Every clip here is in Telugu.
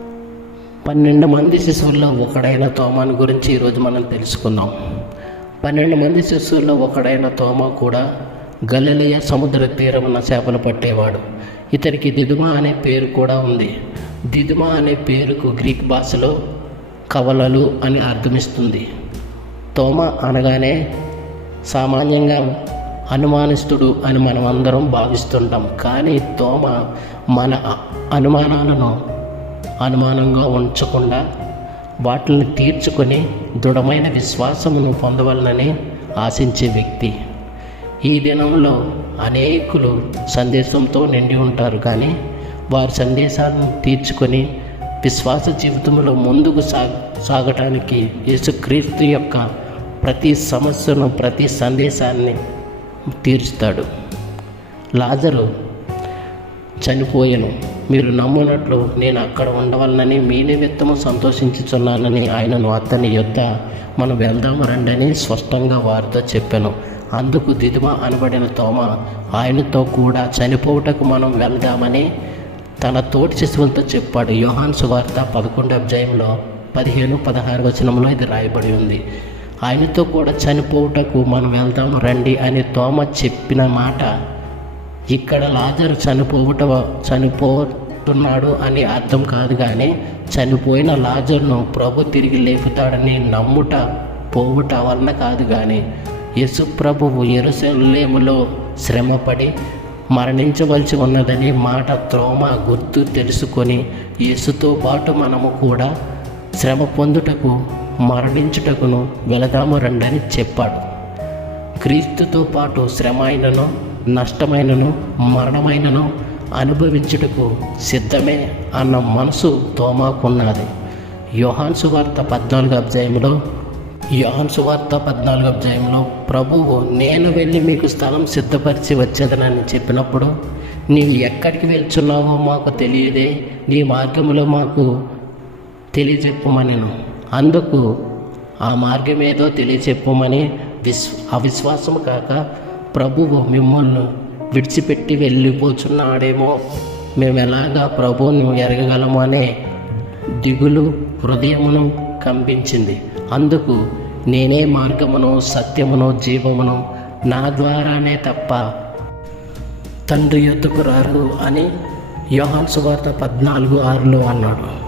పన్నెండు మంది శిశువుల్లో ఒకడైన తోమాను గురించి ఈరోజు మనం తెలుసుకుందాం. పన్నెండు మంది శిశువుల్లో ఒకడైన తోమా కూడా గలిలయ సముద్ర తీరమున చేపలు పట్టేవాడు. ఇతనికి దిదుమా అనే పేరు కూడా ఉంది. దిదుమా అనే పేరుకు గ్రీక్ భాషలో కవలలు అని అర్థమిస్తుంది. తోమ అనగానే సామాన్యంగా అనుమానిస్తుడు అని మనం అందరం భావిస్తుంటాం. కానీ తోమ మన అనుమానాలను అనుమానంగా ఉంచకుండా వాటిని తీర్చుకొని దృఢమైన విశ్వాసమును పొందవలనని ఆశించే వ్యక్తి. ఈ దినంలో అనేకులు సందేశంతో నిండి ఉంటారు కానీ వారి సందేశాలను తీర్చుకొని విశ్వాస జీవితంలో ముందుకు సాగ సాగటానికి యేసుక్రీస్తు యొక్క ప్రతి సమస్యను ప్రతి సందేశాన్ని తీరుస్తాడు. లాజరు చనిపోయెను. మీరు నమ్మునట్లు నేను అక్కడ ఉండవలనని మీ నిమిత్తము సంతోషించుచున్నానని ఆయనను అతని యొద్ద మనం వెళ్దాము రండని స్పష్టంగా వారితో చెప్పాను. అందుకు దిదుమ అనబడిన తోమ ఆయనతో కూడా చనిపోవుటకు మనం వెళ్దామని తన తోటి శిశువులతో చెప్పాడు. యోహాన్ సువార్త పదకొండు అధ్యాయంలో పదిహేను పదహారు వచనంలో ఇది రాయబడి ఉంది. ఆయనతో కూడా చనిపోవుటకు మనం వెళ్దాము రండి అని తోమ చెప్పిన మాట ఇక్కడ లాజరు చనిపోవుట చనిపోతున్నాడు అని అర్థం కాదు కానీ చనిపోయిన లాజర్ను ప్రభు తిరిగి లేపుతాడని నమ్ముట పోవుట వలన కాదు కానీ యేసు ప్రభువు ఎరుసలేములో శ్రమపడి మరణించవలసి ఉన్నదని మాట త్రోమ గుర్తు తెలుసుకొని యేసుతో పాటు మనము కూడా శ్రమ పొందుటకు మరణించుటకును వెళదాము రండని చెప్పాడు. క్రీస్తుతో పాటు శ్రమ అయినను నష్టమైనను మరణమైనను అనుభవించుటకు సిద్ధమే అన్న మనసు తోమాకున్నది. యోహాన్ సువార్త పద్నాలుగు అధ్యాయంలో యోహాన్ సువార్త పద్నాలుగు అధ్యాయంలో ప్రభువు నేను వెళ్ళి మీకు స్థలం సిద్ధపరిచి వచ్చేదనని చెప్పినప్పుడు నీవు ఎక్కడికి వెళ్తున్నావో మాకు తెలియదే నీ మార్గంలో మాకు తెలియచెప్పమనెను అందుకు ఆ మార్గం ఏదో తెలియచెప్పమని విశ్వ అవిశ్వాసము కాక ప్రభువు మిమ్మల్ని విడిచిపెట్టి వెళ్ళిపోతున్నాడేమో. మేము ఎలాగా ప్రభువును ఎరగగలము అనే దిగులు హృదయమును కంపించింది. అందుకు నేనే మార్గమును సత్యమును జీవమును నా ద్వారానే తప్ప తండ్రి యొద్దకు రారు అని యోహాన్ సువార్త పద్నాలుగు ఆరులో అన్నాడు.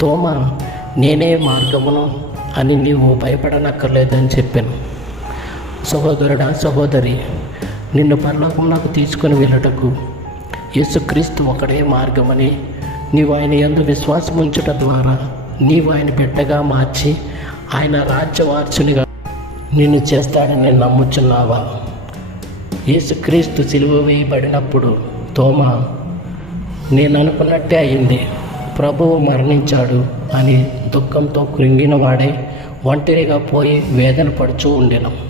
తోమ నేనే మార్గమును అని నీవు భయపడనక్కర్లేదని చెప్పాను. సహోదరుడా సహోదరి నిన్ను పరలోకంలోకి తీసుకొని వెళ్ళటకు యేసుక్రీస్తు ఒకడే మార్గమని నీవు ఆయన ఎందు విశ్వాసం ఉంచుట ద్వారా నీవు ఆయన బిడ్డగా మార్చి ఆయన రాజ్యవార్చునిగా నిన్ను చేస్తాడని నమ్ముచున్నావా? యేసుక్రీస్తు సిలువ వేయబడినప్పుడు తోమ నేను అనుకున్నట్టే అయింది. ప్రభువు మరణించాడు అని దుఃఖంతో కృంగిన వాడే ఒంటరిగా పోయి వేదన పడుచూ ఉండెను.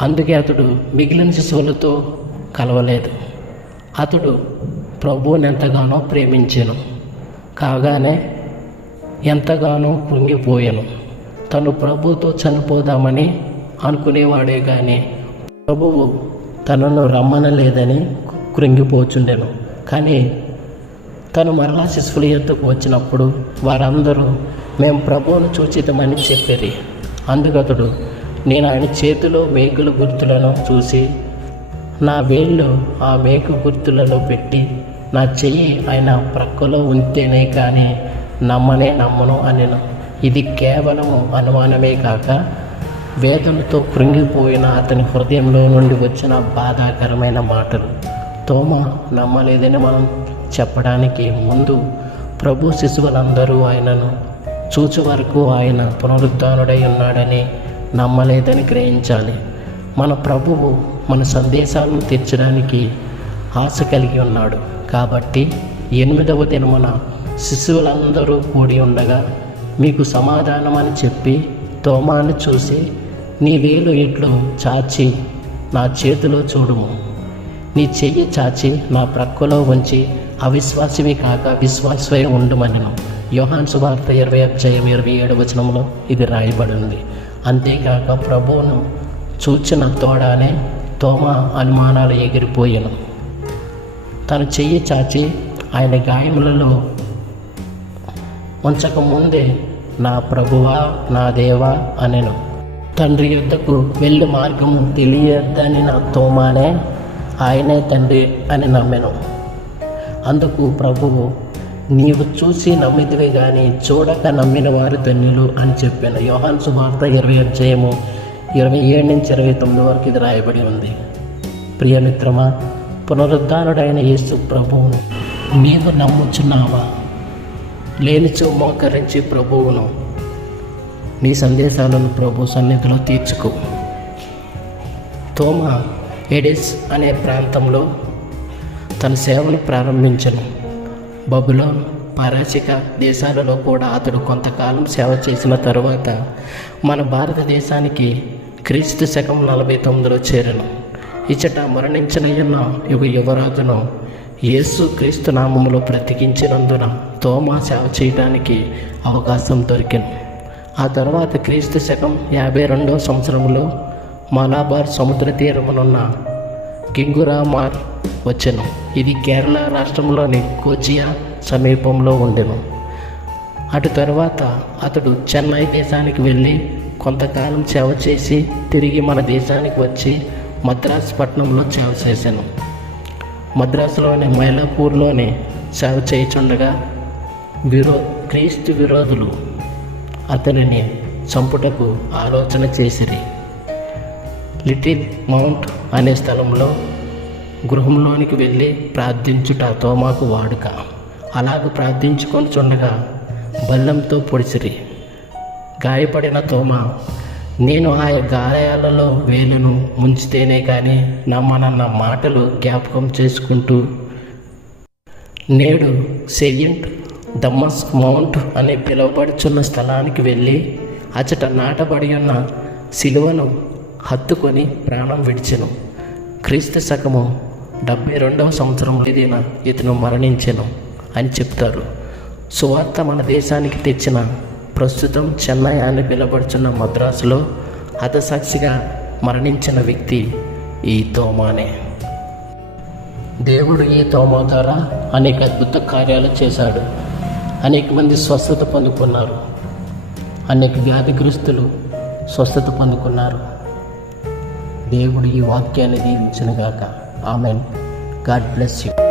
అందుకే అతడు మిగిలిన శిశువులతో కలవలేదు. అతడు ప్రభువుని ఎంతగానో ప్రేమించాను. కాగానే ఎంతగానో కృంగిపోయాను. తను ప్రభుతో చనిపోదామని అనుకునేవాడే కానీ ప్రభువు తనను రమ్మనలేదని కృంగిపోచుండెను. కానీ తను మరలా శిశువుల యొద్దకు వచ్చినప్పుడు వారందరూ మేము ప్రభువును చూచితమని చెప్పేది అందుకతడు నేను ఆయన చేతిలో మేకుల గుర్తులను చూసి నా వేళ్ళు ఆ మేకు గుర్తులలో పెట్టి నా చెయ్యి ఆయన ప్రక్కలో ఉంటేనే కానీ నమ్మనే నమ్మను అనెను. ఇది కేవలము అనుమానమే కాక వేదనతో కృంగిపోయిన అతని హృదయంలో నుండి వచ్చిన బాధాకరమైన మాటలు. తోమ నమ్మలేదని మనం చెప్పడానికి ముందు ప్రభు శిశువులందరూ ఆయనను చూచే వరకు ఆయన పునరుద్ధానుడై ఉన్నాడని నమ్మలేదని గ్రహించాలి. మన ప్రభువు మన సందేశాలను తీర్చడానికి ఆశ కలిగి ఉన్నాడు. కాబట్టి ఎనిమిదవ దినమున శిశువులందరూ కూడి ఉండగా మీకు సమాధానం అని చెప్పి తోమాను చూసి నీ వేలు ఇట్లు చాచి నా చేతిలో చూడుము. నీ చెయ్యి చాచి నా ప్రక్కలో ఉంచి అవిశ్వాసమే కాక విశ్వాసమే ఉండమని యోహాన్ సువార్త ఇరవై అధ్యాయం ఇరవై ఏడు వచనంలో ఇది రాయబడి ఉంది అంతేకాక ప్రభువును చూచిన తోడానే తోమ అనుమానాలు ఎగిరిపోయాను. తను చెయ్యి చాచి ఆయన గాయములలో ఉంచకముందే నా ప్రభువా నా దేవా అనెను. తండ్రి యుద్ధకు వెళ్ళి మార్గము తెలియద్దని నా తోమానే ఆయనే తండ్రి అని నమ్మెను. అందుకు ప్రభువు నీవు చూసి నమ్మిదివే కానీ చూడక నమ్మిన వారు ధన్యులు అని చెప్పిన యోహాన్ సువార్త ఇరవై అధ్యాయము ఇరవై ఏడు నుంచి ఇరవై తొమ్మిది వరకు ఇది రాయబడి ఉంది. ప్రియమిత్రమా పునరుద్ధానుడైన యేసు ప్రభువును నీవు నమ్ముచున్నావా? లేనిచో మోకరించి ప్రభువును నీ సందేశాలను ప్రభు సన్నిధిలో తీర్చుకో. తోమ ఎడిస్ అనే ప్రాంతంలో తన సేవను ప్రారంభించను. బబులోన్ పరాచిక దేశాలలో కూడా అతడు కొంతకాలం సేవ చేసిన తరువాత మన భారతదేశానికి క్రీస్తు శకం నలభై తొమ్మిదిలో చేరను. ఇచ్చట మరణించిన యుగ యువరాజును యేసు క్రీస్తు నామములో బ్రతికించినందున తోమా సేవ చేయడానికి అవకాశం దొరికింది ఆ తర్వాత క్రీస్తు శకం యాభై రెండవ సంవత్సరంలో మలాబార్ సముద్ర తీరమునున్న కింగురామార్ వచ్చెను. ఇది కేరళ రాష్ట్రంలోని కోచియా సమీపంలో ఉండెను. అటు తర్వాత అతడు చెన్నై దేశానికి వెళ్ళి కొంతకాలం సేవ చేసి తిరిగి మన దేశానికి వచ్చి మద్రాసు పట్టణంలో సేవ చేశాను మద్రాసులోని మైలాపూర్లోని సేవ చేయుచుండగా విరో క్రీస్తు విరోధులు అతనిని చంపుటకు ఆలోచన చేసిరి. లిటిల్ మౌంట్ అనే స్థలంలో గృహంలోనికి వెళ్ళి ప్రార్థించుట తోమాకు వాడుక. అలాగ ప్రార్థించుకొని చుండగా బల్లంతో పొడిచిరి గాయపడిన తోమ నేను ఆ గాయాలలో వేలును ముంచితేనే కానీ నమ్మనన్న మాటలు జ్ఞాపకం చేసుకుంటూ నేడు సెయింట్ దమ్మస్ మౌంట్ అని పిలువబడుచున్న స్థలానికి వెళ్ళి అచట నాటబడి ఉన్న శిలువను హత్తుకొని ప్రాణం విడిచెను. క్రీస్తు శకము డెబ్బై రెండవ సంవత్సరం ఇదిన ఇతను మరణించెను అని చెప్తారు. సువార్త మన దేశానికి తెచ్చిన ప్రస్తుతం చెన్నై అని పిలువబడుచున్న మద్రాసులో హతసాక్షిగా మరణించిన వ్యక్తి ఈ తోమానే. దేవుడు ఈ తోమా ద్వారా అనేక అద్భుత కార్యాలు చేశాడు. అనేక మంది స్వస్థత పొందుకున్నారు. అనేక వ్యాధిగ్రస్తులు స్వస్థత పొందుకున్నారు. దేవుడు ఈ వాక్యాన్ని దీవించిన గాక ఆమెన్. God bless you.